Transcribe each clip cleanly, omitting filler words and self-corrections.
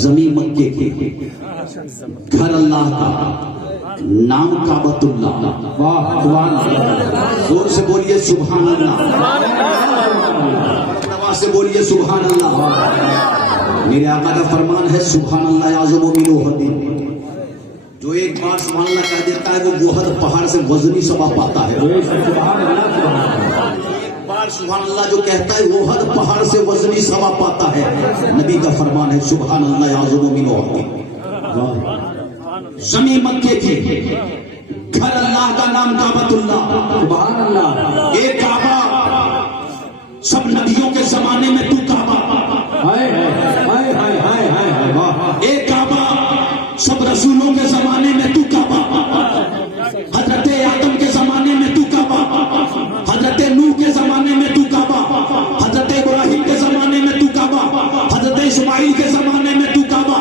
जमी मक्के के घर अल्लाह का नाम काबतुल्लाह। वाह सुभान अल्लाह। जोर से बोलिए सुभान अल्लाह। आवाज से बोलिए सुभान अल्लाह। मेरे आका का फरमान है सुभान अल्लाह आज़म मिन उहद। जो एक बार सुभान अल्लाह कह देता है वो उहद पहाड़ से वजनी सवा पाता है। सुभान अल्लाह जो कहता है वो हद पहाड़ से वजनी सवा पाता है। नबी का फरमान है सुभान अल्लाह आज़म मिन उहद। ज़मी मक्के की घर अल्लाह का नाम काबतुल्लाह। सुभान अल्लाह। एक काबा सब नबियों के जमाने में तू काबा। हाय हाय हाय हाय हाय वाह। एक काबा सब रसूलों के जमाने में तू काबा। हजरत आदम के जमाने में तू काबा। हजरत नूह के जमाने में तू काबा। हजरत इब्राहिम के जमाने में तू काबा। हजरत इस्माइल के जमाने में तू काबा।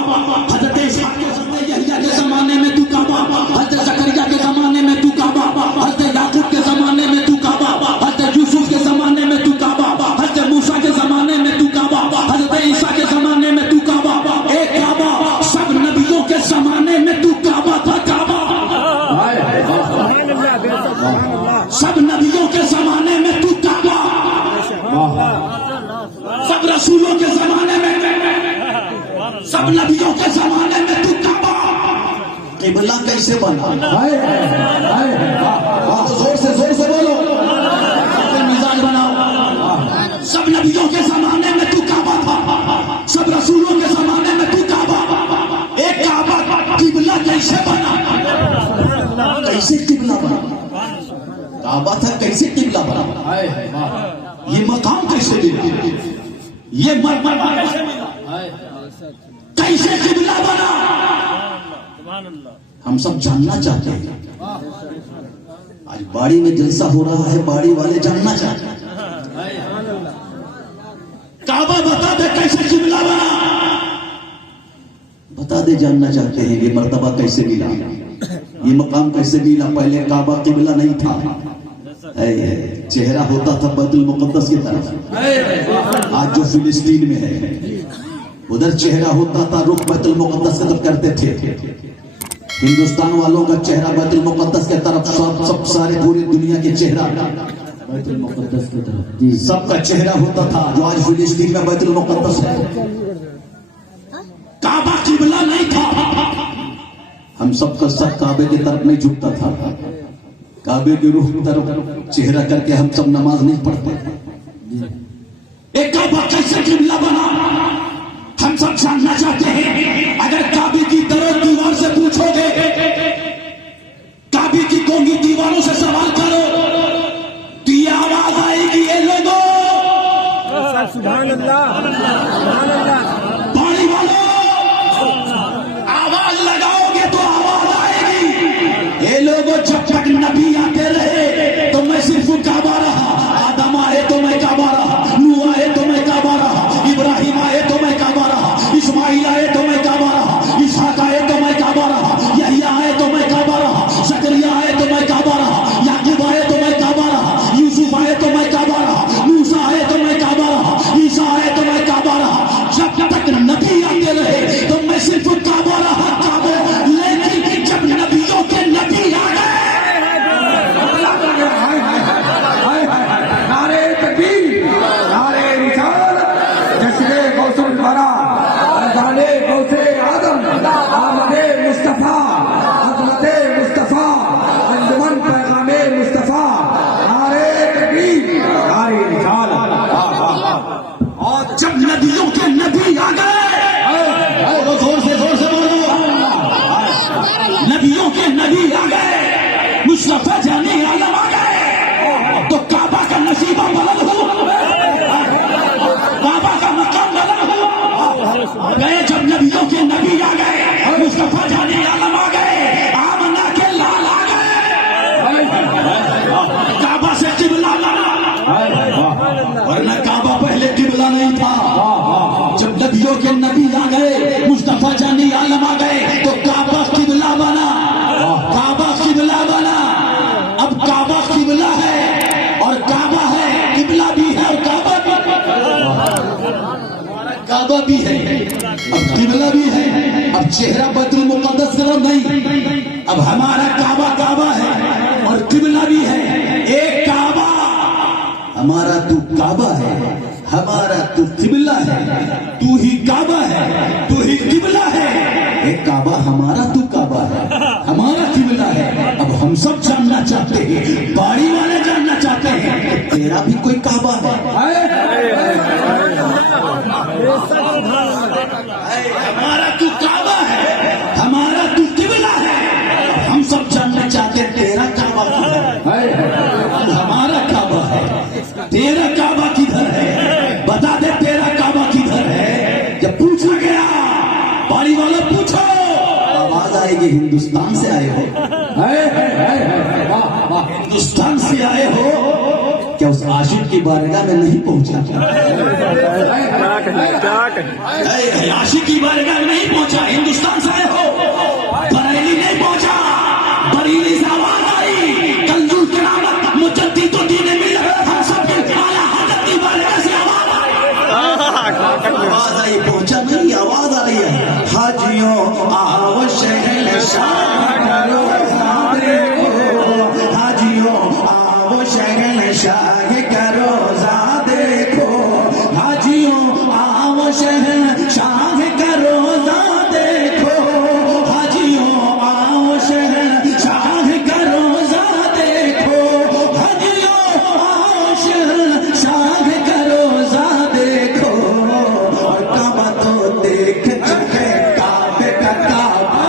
हजरत इसहाक के यहया के जमाने में तू काबा। हजरत जकरिया के जमाने में तू काबा। हजरत याकूब के जमाने में तू काबा। हजरत यूसुफ के जमाने में तू काबा। हजरत मूसा के जमाने में तू काबा। हजरत ईसा के जमाने में तू काबा। एक काबा सब नबियों के जमाने में तू काबा था। काबा सब नबियों के जमाने में तू काबा। सब रसूलों के जमाने में सब नबियों के जमाने में तू काबा। किबला कैसे बना? जोर से बोलो। मिजाज बनाओ। सब नबियों के जमाने में तू काबा था। सब रसूलों के जमाने में तू काबा। एक काबा किबला कैसे बना? कैसे किबला बना? काबा था कैसे किबला बना? ये मकाम कैसे मिला? ये मरतबा कैसे मिला? कैसे किबला बना? हम सब जानना चाहते हैं। आज बाड़ी में जलसा हो रहा है, बाड़ी वाले जानना चाहते हैं। काबा बता दे कैसे किबला बना? बता दे, जानना चाहते हैं। ये मर्तबा कैसे मिला? ये मकाम कैसे मिला? पहले काबा किबला नहीं था। चेहरा होता था बैतुल मुकद्दस की तरफ। आज जो फिलिस्तीन में है उधर चेहरा होता था रुख बैतुल मुकद्दस की तरफ करते थे। हिंदुस्तान वालों का चेहरा बैतुल मुकद्दस की तरफ, सब सारे पूरी दुनिया के चेहरा बैतुल मुकद्दस की तरफ सबका चेहरा होता था। जो आज फिलिस्तीन में बैतुल मुकद्दस है, काबा किबला नहीं था। हम सबका सब काबे की तरफ नहीं झुकता था। काबे के रुख की तरफ चेहरा करके हम सब नमाज नहीं पढ़ते। एक काबा कैसे किबला बना? हम सब जानना चाहते हैं। अगर काबे की तरफ दीवार से पूछोगे, काबे की गोंगी दीवारों से सवाल करो तो ये आवाज आएगी, ये लोगों सुभान अल्लाह पानी वालों आवाज लगाओगे तो आवाज आएगी। ये लोगों जब तक नबी आते रहे तो मैं सिर्फ काबा रहा। आदम आए तो मैं काबा रहा। नूह आए तो मैं काबा रहा। इब्राहिम आए तो मैं काबा रहा। इस्माइल आए तो मैं काबा रहा। इसहाक आए तो मैं काबा रहा। यहया आए तो मैं काबा रहा। जकरिया आए तो मैं काबा रहा। याकूब आए तो मैं काबा रहा। यूसुफ आए तो मैं काबा रहा। मूसा आए तो मैं काबा रहा। ईसा आए तो मैं काबा रहा। जब तक नबी आते रहे तो मैं सिर्फ काबा रहा। काबा। लेकिन जब नबियों के नबी आ गए, नारे तकबीर, नारे रिसालत, जश्ने गौसुल बरा, अज़ाने गौसे आदम, आमदे मुस्तफा, अज़मते मुस्तफा, अंजुमन पैगामे मुस्तफा, नारे तकबीर, नारे रिसालत। और जब नबियों के नबी आ गए, जोर से बोलो। नबियों के नबी आ गए, मुस्तफा जाने आलम आ गए, तो काबा का नसीबा बुलंद हुआ। काबा का मकाम बुलंद हुआ। गए जब नबियों के नबी आ गए, मुस्तफा जाने आलम आ गए, आमना के लाल आ गए। काबा से किबला बना, वरना काबा पहले किबला नहीं था। जब नबियों के नबी आ गए, मुस्तफा जानी आलम आ गए, तो काबा किबला बना। काबा किबला बना। काबा भी है, अब किबला भी है, अब चेहरा बैतुल मुक़द्दस सिर्फ नहीं, अब हमारा काबा काबा है और किबला भी है। एक काबा हमारा, तू काबा है, हमारा तू किबला है, तू ही काबा है, तू ही किबला है। एक काबा हमारा, तू काबा है, हमारा किबला है। अब हम सब जानना चाहते हैं, बाड़ी वाले जानना चाहते हैं, तेरा भी कोई काबा है? हमारा तू काबा है, हमारा तू किबला है। हम सब जानना चाहते हैं, तेरा काबा किधर है? हमारा काबा है, तेरा काबा किधर है? बता दे, तेरा काबा किधर है? जब पूछा गया, बाड़ी वाला पूछो, आवाज आएगी, हिंदुस्तान से आए हो? हिंदुस्तान से आए हो? क्या उस आशिक की बारगाह में नहीं पहुंचा? आशिक की बारगाह में नहीं पहुंचा, हिंदुस्तान से आए हो? बरेली नहीं पहुंचा, बरेली से आवाज आई, कल कियामत मुजद्दिद तो दीन मिल्लत, हम सब आला हज़रत की बारगाह से आवाज आई, पहुंचा नहीं, आवाज आ रही है, हाजियों आओ शहंशाह करो ज़ादे को, हाजियों आओ शहंशाह करो ज़ादे को, हाजियों आओ शहंशाह करो ज़ादे को, हाजियों आओ शहंशाह करो ज़ादे को, हाजियों आओ शहंशाह करो ज़ादे को। और काबा तो देख चुके, काबे का काबा,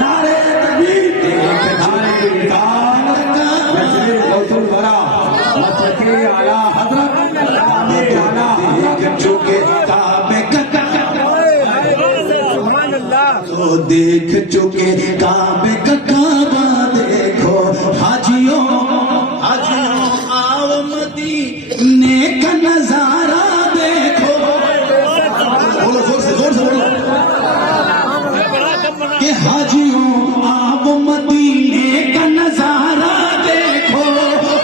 नारे तकबीर देख, नारे रिसालत का, जश्न गौसुल वरा, मशरक़ी आला हज़रत, काबे आला देख चुके, काबे का तो देख चुके, काबे का काबा देखो, हाजियों हाजियों आओ मदीने का नजारा देखो। बोलो जोर से बोलो कि हाजियों आओ मदीने का नजारा देखो,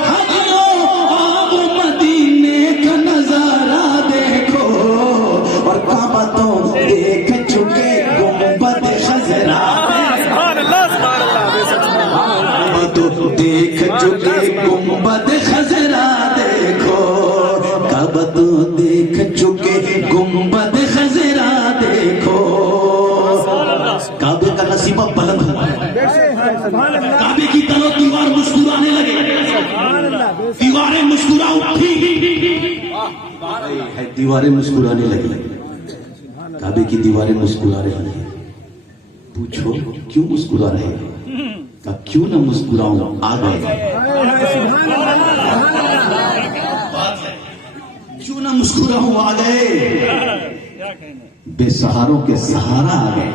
हाजियों आओ मदीने का नजारा देखो। और काबा तो देख चुके, गुंबद खज़रा तो देख चुके, गुंबद खज़रा देखो, काबा तो देख चुके, गुंबद खज़रा देखो। काबे का नसीबा बुलंद है, काबे की तलो दीवार मुस्कुराने लगे, दीवारें मुस्कुरा उठी है, दीवारें मुस्कुराने लगी, काबे की दीवारें मुस्कुरा रही है। पूछो क्यों मुस्कुरा रहे हैं? का क्यों ना मुस्कुराऊं, आ गए। क्यों ना मुस्कुराऊं, आ गए। बेसहारों के सहारा आ गए।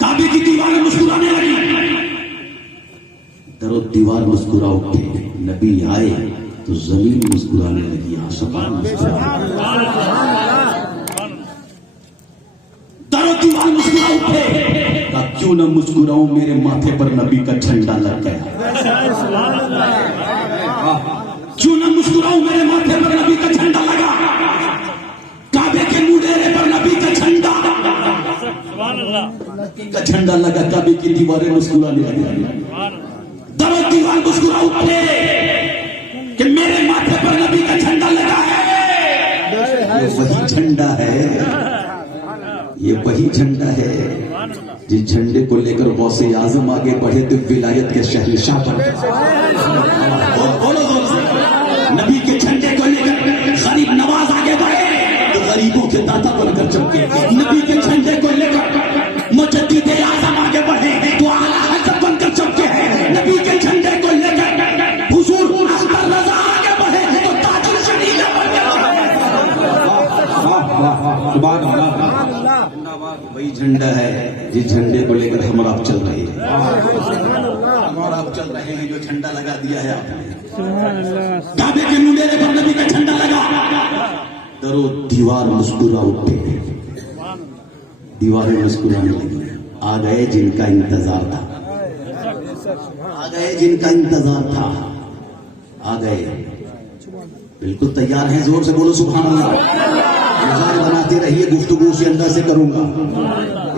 काबे की दीवारें मुस्कुराने लगी, दरो दीवार मुस्कुरा उठे, नबी आए तो जमीन मुस्कुराने लगी, आसमान मुस्कुराने दरो दीवार मुस्कुरा उठे। का क्यों न मुस्कुराऊं, मेरे माथे पर नबी का झंडा लग गया। क्यों न मुस्कुराऊं, मेरे माथे पर नबी का झंडा लगा, काबे के मुडेरे पर नबी का झंडा, नबी का झंडा लगा, काबे की दीवारें मुस्कुराने लगी, दरो दीवार मुस्कुरा उठे कि मेरे माथे पर नबी का झंडा लगा है। ये वही झंडा है, ये वही झंडा है जिस झंडे को लेकर गौसे आजम आगे बढ़े तो विलायत के शहंशाह बन गए। बोलो नबी के झंडे को लेकर गरीब नवाज आगे बढ़े तो गरीबों के दाता बनकर चमके। नबी के झंडे को लेकर मुजद्दिद आज़म आगे बढ़े तो आला हज़रत बनकर चमके हैं। नबी के झंडे को लेकर हुजूर अख्तर रज़ा आगे बढ़े तो ताजुल शरीया बनकर सुभान अल्लाह। वही झंडा है जिस झंडे को लेकर हम और आप चल रहे हैं, हम और आप चल रहे हैं, जो झंडा लगा दिया है आपने। काबे के मुंडेरे पर नबी का झंडा लगा, दरो दीवार मुस्कुरा उठे, दीवारें मुस्कुराने लगी। आ गए जिनका इंतजार था, आ गए जिनका इंतजार था, आ गए बिल्कुल तैयार हैं, जोर से बोलो सुभान अल्लाह। मिजाज बनाते रहिए, गुफ्तगू से अंदर से करूंगा।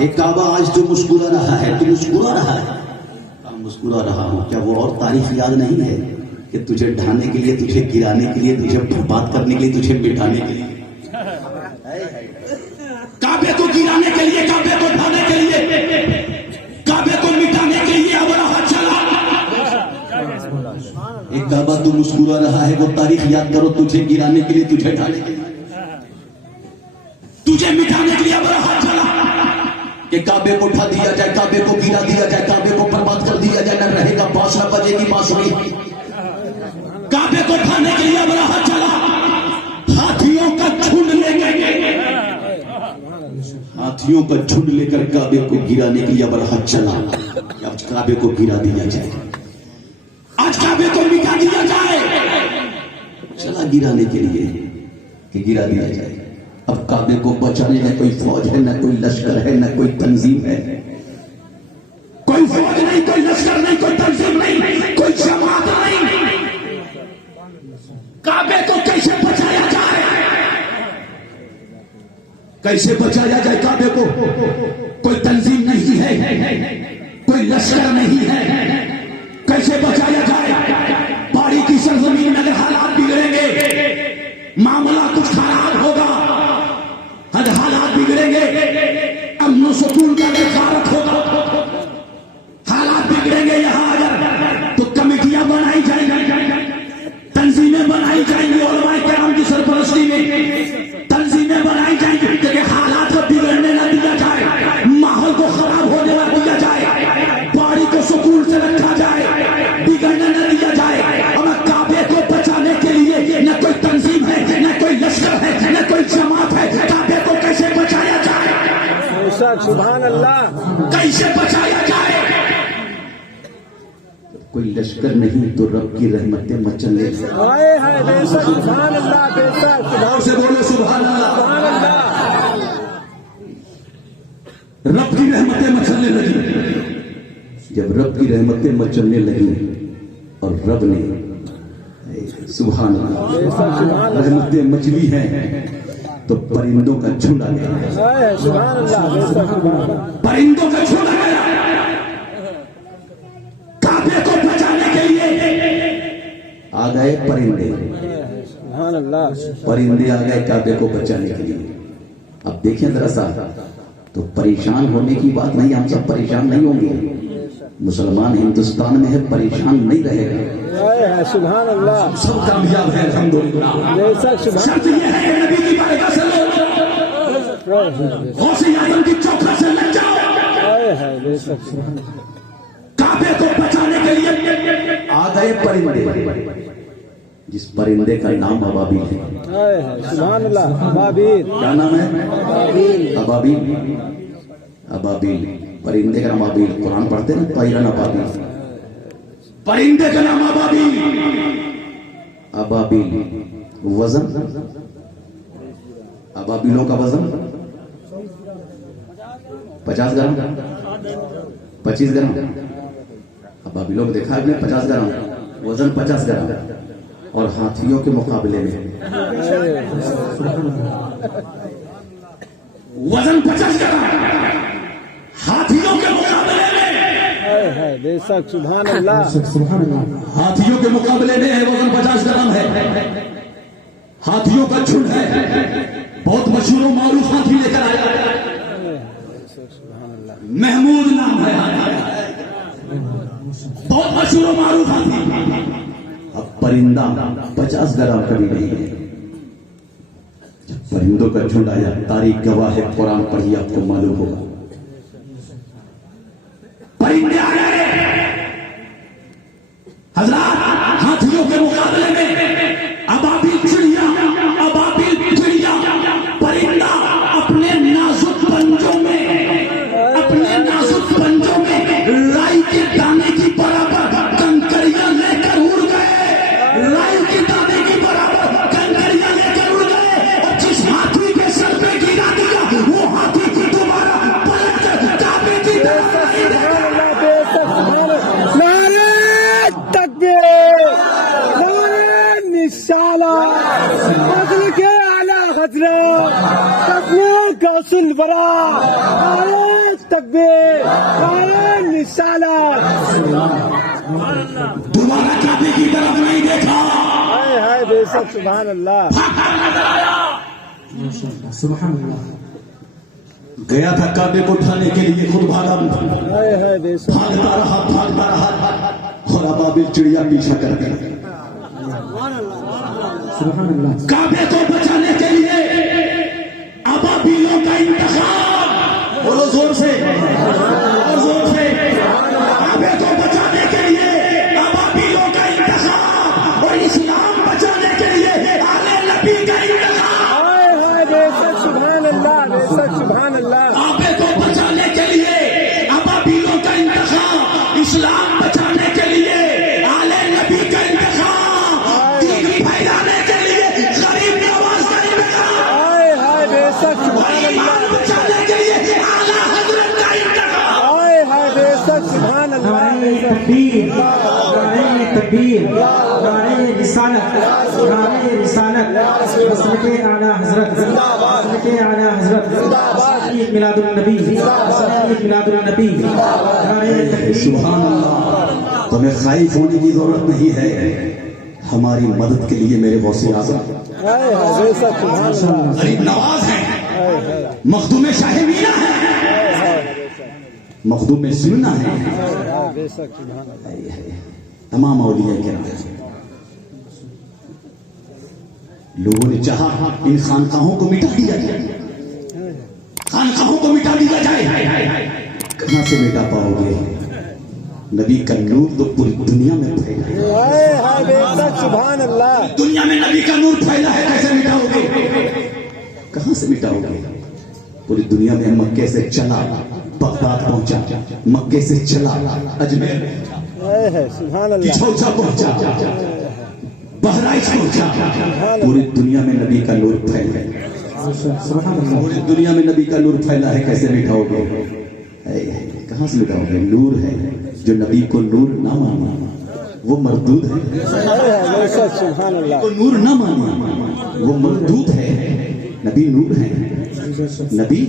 एक काबा आज तो मुस्कुरा रहा है, तू मुस्कुरा रहा है, मुस्कुरा रहा हूं, क्या वो और तारीफ याद नहीं है कि तुझे ढाने के लिए, तुझे गिराने के लिए, तुझे बर्बाद करने के लिए, तुझे मिटाने के लिए, काबे को गिराने के लिए, काबे को ढाने के लिए, काबे को मिटाने के लिए अबरहा चला। एक काबा तू मुस्कुरा रहा है, वो तारीख याद करो, तुझे गिराने के लिए, तुझे ढाने के लिए, तुझे मिटाने के लिए अबरहा चला। कि काबे को उठा दिया जाए, काबे को गिरा दिया जाए, काबे को बर्बाद कर दिया जाए, न रहेगा बांस, न बजेगी बांसुरी। काबे को उठाने के लिए अबरहा चला, हाथियों का झुंड लेकर, हाथियों का झुंड लेकर काबे को गिराने के लिए अबरहा चला। अब काबे को गिरा दिया जाए, आज काबे को मिटा दिया जाए, चला गिराने के लिए कि गिरा दिया जाए। अब काबे को बचाने न कोई फौज है, न कोई लश्कर है, न कोई तंजीम है, कोई फौज नहीं, कोई लश्कर नहीं, कोई तंजीम नहीं, कोई जमात नहीं। काबे को कैसे बचाया जाए, कैसे बचाया जाए काबे को? कोई तंजीम नहीं है, कोई लश्कर नहीं है, कैसे बचाया जाए? पहाड़ी की सरजमीन में अगर हालात बिगड़ेंगे, मामला कुछ खराब होगा, अगर हालात बिगड़ेंगे, अमन सुकून का भारत होगा, हालात बिगड़ेंगे यहां अगर, तो कमेटियां बनाई जाएंगी, तंजीमें बनाई जाएंगी, उलमाए किराम की सरपरस्ती में तंजीमें बनाई जाएंगी, क्योंकि हालात को बिगड़ने न दिया जाए, माहौल को खराब होने न दिया जाए, बाड़ी को सुकून से रखा जाए, बिगड़ने न दिया जाए। और काबे को बचाने के लिए न कोई तंजीम है, न कोई लश्कर है, न कोई जमात है, काबे को कैसे बचाया जाए? सुभान अल्लाह, कैसे बचाया जाए? कोई लश्कर नहीं तो रब की रहमतें मचलने लगी। बेशक सुभान अल्लाह, बेशक जोर से बोलो सुभान अल्लाह। सुभान अल्लाह। रब की रहमतें मचलने लगी। जब रब की रहमतें मचलने लगी और रब ने सुभान अल्लाह रहमतें मचली हैं, तो परिंदों का झुंड आ गया। सुभान अल्लाह, बेशक सुभान अल्लाह। परिंदों का झुंड आ गया काबे को बचाने के लिए। आ गए परिंदे, सुभान अल्लाह, परिंदे आ गए काबे को बचाने के लिए। अब देखिए जरा सा, तो परेशान होने की बात नहीं, हम सब परेशान नहीं होंगे। मुसलमान हिंदुस्तान में है, परेशान नहीं रहेगा, सुभान अल्लाह, सब कामयाब है अल्हम्दुलिल्लाह। बेशक सुभान शर्त यह है कि नबी की बारगाह से गौसे आजम की चौखट से लग जाओ। बेशक सुभान अल्लाह। काबे को बचाने के लिए आ गए परिंदे, जिस परिंदे का नाम अबाबील है। सुभान अल्लाह। अबाबील, क्या नाम है? अबाबील। अबाबील परिंदे का नाम अबाबील। कुरान पढ़ते ना, तैरन अबाबील, परिंदे का नाम अबाबील। अबाबील वजन, अबाबीलों का वजन 50 ग्राम, 25 ग्राम। अबाबीलों को देखा आपने 50 ग्राम वजन, 50 ग्राम। और हाथियों के मुकाबले में वजन 50 ग्राम, हाथियों के मुकाबले में, बेशक सुभान अल्लाह, हाथियों के मुकाबले में वजन 50 ग्राम है। हाथियों का झुंड है, बहुत मशहूर मारूफ हाथी लेकर आया, महमूद नाम है, बहुत मशहूर मारूफ हाथी। अब परिंदा 50 ग्राम कभी नहीं है। जब परिंदों का झुंड आया, तारीख गवाह है, कुरान पढ़िए आपको मालूम होगा। परिंदे आ गए हजरात, हाथियों के मुकाबले में अबाबील चिड़िया, अबाबील चिड़िया, परिंदा अपने नाजुक पंजों में राई के दाने की बराबर कंकरियां लेकर उड़ गए, राई के दाने की बराबर कंकरियां लेकर उड़ गए। और जिस हाथी के सर पे गिरा दिया, वो हाथी दोबारा पलट कर काबे की तरफ नहीं देखा। गौसुल वरा, नारे तकबीर, नारे निशानत। दोबारा काबे की तरफ नहीं देखा। हाय हाय बेशक सुभान अल्लाह। गया था काबे को उठाने के लिए, खुद भागा, हाय हाय बेशक। भागता रहा और अबाबिल चिड़िया पीछा कर गई। काबे को बचाने के लिए अबाबिलों का इंतखाब, बोलो जोर से और जोर से, काबे को बचाने के लिए अबाबिलों का इंतखाब और इस्लाम बचाने के लिए आले नबी का इंतखाब। हाय हाय बेशक सुभान अल्लाह, बेशक सुभान अल्लाह। काबे को बचाने के लिए अबाबिलों का इंतखाब, इस्लाम बचाने के लिए आले नबी का इंतखाब, दीन फैलाने के लिए गरीब नवाज का इंतखाब, हाय हाय बेशक सुभान अल्लाह। ईमान बचाने के लिए आला हजरत का इंतखाब। हाय हाय बेशक सुभान अल्लाह। तकबीर, नारे तकबीर, नारे रिसालत, नारे रिसालत, मसलके आला हजरत, मसलके आला हजरत, ईद मिलादुल नबी, ईद मिलादुल नबी, नारे तकबीर। सुभान अल्लाह। तुम्हें खाइफ होने की जरूरत नहीं है, हमारी मदद के लिए मेरे गौसे आज़म हाय हाय बेशक सुभान अल्लाह। गरीब नवाज है, हाय हाय मखदूम शाहिमीना है, मखदूम सुन्ना है, हाय बेशक सुभान अल्लाह। तमाम औलिया किराम। लोगों ने चाहा इन खानकाहों को मिटा दिया जाए, खानकाहों को मिटा दिया जाए। कहां से मिटा पाओगे? नबी का नूर तो पूरी दुनिया में फैला है। हाय हाय बेशक सुभान अल्लाह। दुनिया में नबी का नूर फैला है, कैसे मिटाओगे? कहां से मिटाओगे? पूरी दुनिया में मक्के से चला बगदाद पहुंचा, मक्के से चला अजमेर, हाय हाय सुभान अल्लाह। झौसा पहुंचा, बहराइच पहुंचा। पूरी दुनिया में नबी का नूर फैला है, पूरी दुनिया में नबी का नूर फैला है, कैसे मिटाओगे? कहां से मिटाओगे? नूर है, जो नबी को नूर ना माना वो मरदूद है, हाय हाय बेशक सुभान अल्लाह। को नूर ना माना वो मरदूद है। नबी नूर है, नबी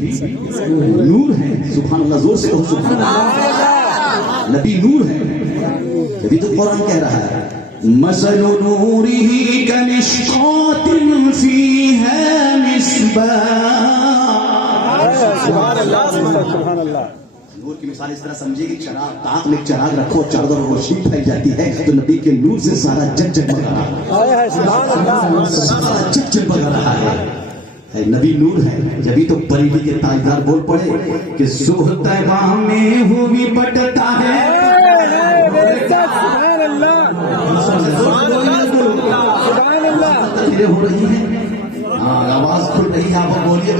नूर है। सुभान अल्लाह, जोर से कहो सुभान अल्लाह। नबी नूर है, नबी तो कुरान कह रहा है, मसलु नूरिही कमिश्कातिन फीहा मिस्बाह। सुभान अल्लाह, बेशक सुभान अल्लाह। नूर की मिसाल इस तरह समझिए कि चराग, ताक में चराग रखो, चारों तरफ रोशनी फैल जाती है, तो नबी के नूर से सारा जग जगमगा रहा है, हाय हाय सुभान अल्लाह। सारा जग जगमगा रहा है। नबी नूर है। जब तो बरेली के ताजदार बोल पड़े कि सुबह तैबा में हुई बटता है। सुभान अल्लाह, सुभान अल्लाह। तकरीरें हो रही है, हाँ आवाज खुल रही है, आप बोलिए।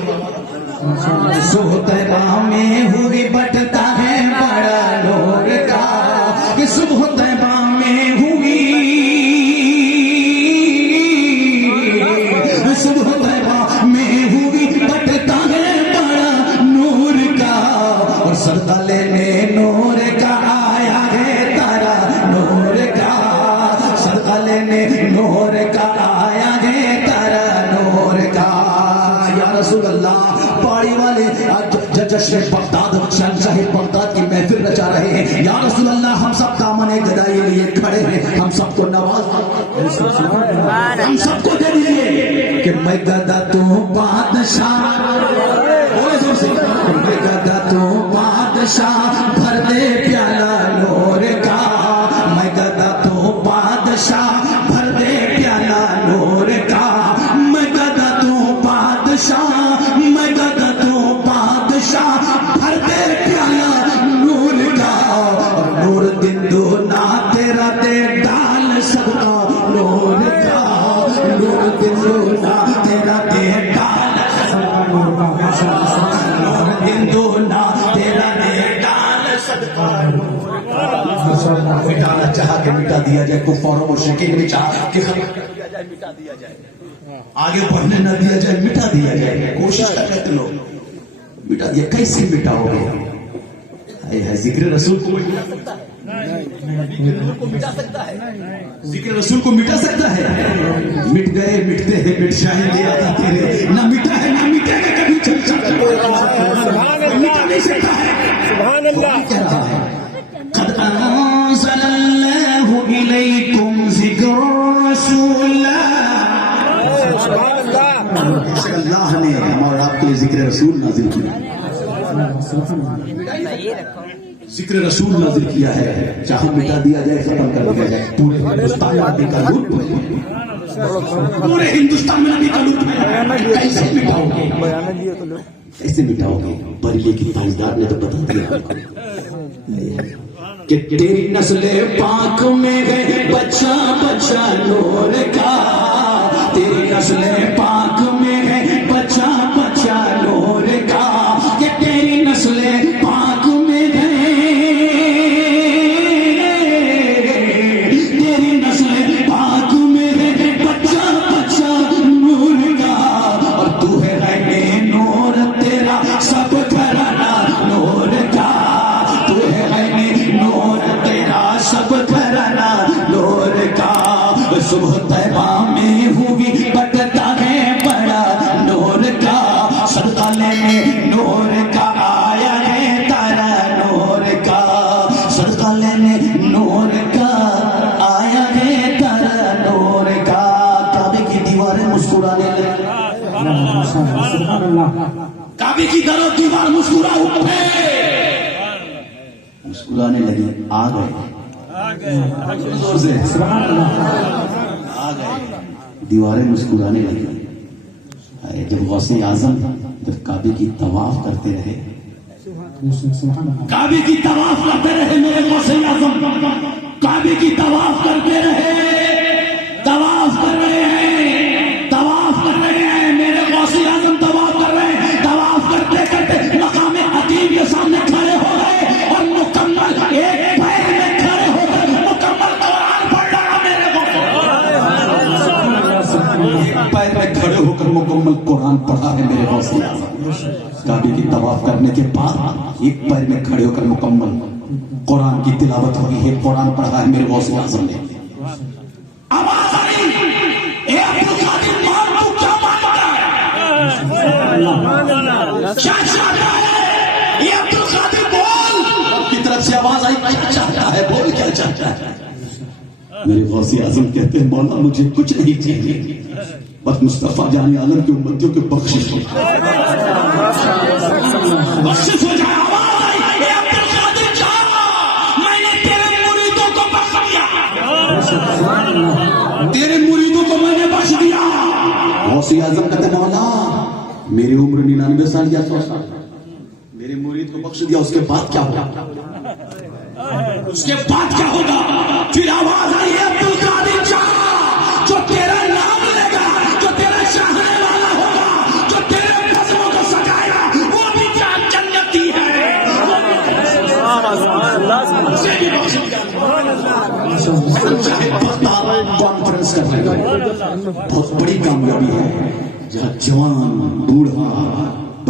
सुबह तैबा में हुई बटता है बड़ा नूर का, कि सुबह तैबा में हुई, सुबह तैबा में हुई बटता है बड़ा नूर का, और सदका लेने नूर का आया है तारा नूर का, सदका लेने नूर का आया है तारा नूर का। या रसूल अल्लाह, पहाड़ी वाले जश्न बगदाद, शहंशाह बगदाद की महफिल रचा रहे हैं। या रसूल अल्लाह, हम सब दामन गदाई लिए खड़े हैं, हम सबको नवाज, हम सबको दे दीजिए कि मैं गदा तू बादशाह, मैं गदा तू बादशाह, भर दे प्याला नूर का, मैं गदा तू बादशाह, भर दे प्याला नूर का, मैं गदा तू बादशाह, मैं गदा तू बादशाह, भर दे प्याला नूर का, और नूर दिन दो ना तेरा दे डाल सदका नूर का, नूर दिन दो ना तेरा दे डाल सदका नूर का, नूर दिन दो ना तेरा दे डाल सदका नूर का। मिटाना चाह के मिटा दिया जाए, कुफार और मुशरिकीन में चाह के मिटा दिया जाए, आगे बढ़ने न दिया जाए, मिटा दिया जाए। कोशिश कर रहे थे लोग, मिटा दिया। कैसे मिटाओगे? जिक्र रसूल को मिटा सकता है, मिटा सकता है, जिक्र रसूल को मिटा सकता है। मिट गए, मिटते हैं, मिट जाएंगे, ना मिटा है ना मिटेगा कभी। मिटा नहीं सकता है। सुभान अल्लाह कह रहा है क़द अंज़लल्लाहु इलैकुम ज़िक्र रसूला। सुभान अल्लाह अल्लाह ने हम और आपके लिए जिक्र रसूल नाजिल किया, जिक्र रसूल नाजिल किया है। चाहे मिटा दिया जाए, खत्म कर दिया जाए, पूरे हिंदुस्तान में नबी का लूट है, पूरे हिंदुस्तान में नबी का लूट है। कैसे मिटाओगे, कैसे मिटाओगे? बरेली की ताजदार ने तो बता दिया कि तेरी नस्ल पाक में है बच्चा बच्चा नूर का, तेरी नस्ल पाक में है बच्चा बच्चा नूर का, कि तेरी नस्ल पाक में है, तेरी नस्ल पाक में है बच्चा बच्चा नूर का, और तू है रहने नूर तेरा सब घराना नूर का, तू है रहने नूर तेरा सब घराना नूर का। सुबह तैबा में हुई बटता है बड़ा नूर का, सदका लेने नूर का आया है तारा नूर का, सदका लेने नूर का आया है तारा नूर का। काबे की दीवारें मुस्कुराने लगी, काबे की दीवार मुस्कुरा उठे, मुस्कुराने लगी, आ गए जोर से आ गए, दीवारें मुस्कुराने लगी। जब गौसे आजम जब काबे की तवाफ करते रहे, काबे की तवाफ करते रहे, मेरे गौसे आजम काबे की तवाफ करते रहे, तवाफ कर रहे हैं, तवाफ कर रहे हैं, मेरे गौसे आजम तवाफ कर रहे हैं, तवाफ करते करते मकामे अतीम के सामने खड़े हो गए और मुकम्मल एक पैर में खड़े हो गए, मुकम्मल कुरान पढ़ रहा मेरे गौसे, पैर में खड़े होकर मुकम्मल कुरान पढ़ा है मेरे गौसे आज़म। काबे की तवाफ करने के बाद एक पैर में खड़े होकर मुकम्मल कुरान की तिलावत हुई है, कुरान पढ़ा है मेरे गौसे आज़म ने। आवाज आई, ए अब्दुल कादिर मान, तू क्या मानता है, क्या चाहता है, ये अब्दुल कादिर बोल, की तरफ से आवाज आई, क्या चाहता है, बोल क्या चाहता है। मेरे गौसे आज़म कहते हैं मौला मुझे कुछ नहीं चाहिए, बस मुस्तफा जाने आलम की उम्मतियों की बख्शिश हो, बख्शिश हो जाए। आवाज आई, ए अब्दुल कादिर जा, मैंने तेरे मुरीदों को बख्श दिया, तेरे मुरीदों को मैंने बख्श दिया। गौसे आज़म कहते मौला मेरी उम्र 99 साल या 100 साल, मेरे मुरीद को बख्श दिया, उसके बाद क्या होगा, उसके बाद क्या होगा? फिर आवाज आई, अब्दुल कादिर जा, जो तेरा नाम लेगा, जो तेरा चाहने वाला होगा, जो तेरे कदमों को सजाएगा, वो भी जन्नती है, उसे भी बख्श दिया। कॉन्फ्रेंस कर रहे हैं, बहुत बड़ी कामयाबी है जहाँ जवान बूढ़ा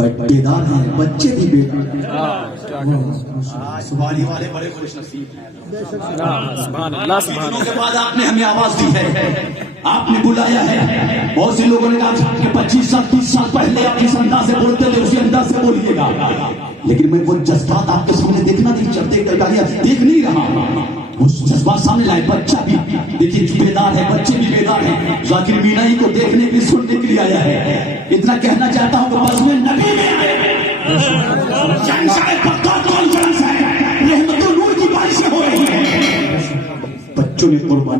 बेदार है, बच्चे भी बेदार हैं। वाली वाले बड़े खुश नसीब हैं। दिनों के बाद आपने हमें आवाज दी है, आपने बुलाया है। बहुत से लोगों ने कहा कि 25 साल 30 साल पहले आप जिस अंदाज से बोलते थे उसी अंदाज से बोलिएगा, लेकिन मैं वो जज्बात आपके सामने देखना नहीं, चलते कटारिया देख नहीं रहा, उस जज्बात सामने लाए। बच्चा भी देखिए बेदार है, बच्चे भी बेदार हैं, जाकिर मीनाई को देखने के लिए सुनने के लिए आया है। इतना कहना चाहता हूँ बस में नबी में कॉन्फ्रेंस है, रहमतुल नूर की बारिशें हो रही है, बच्चों ने कुर्बानी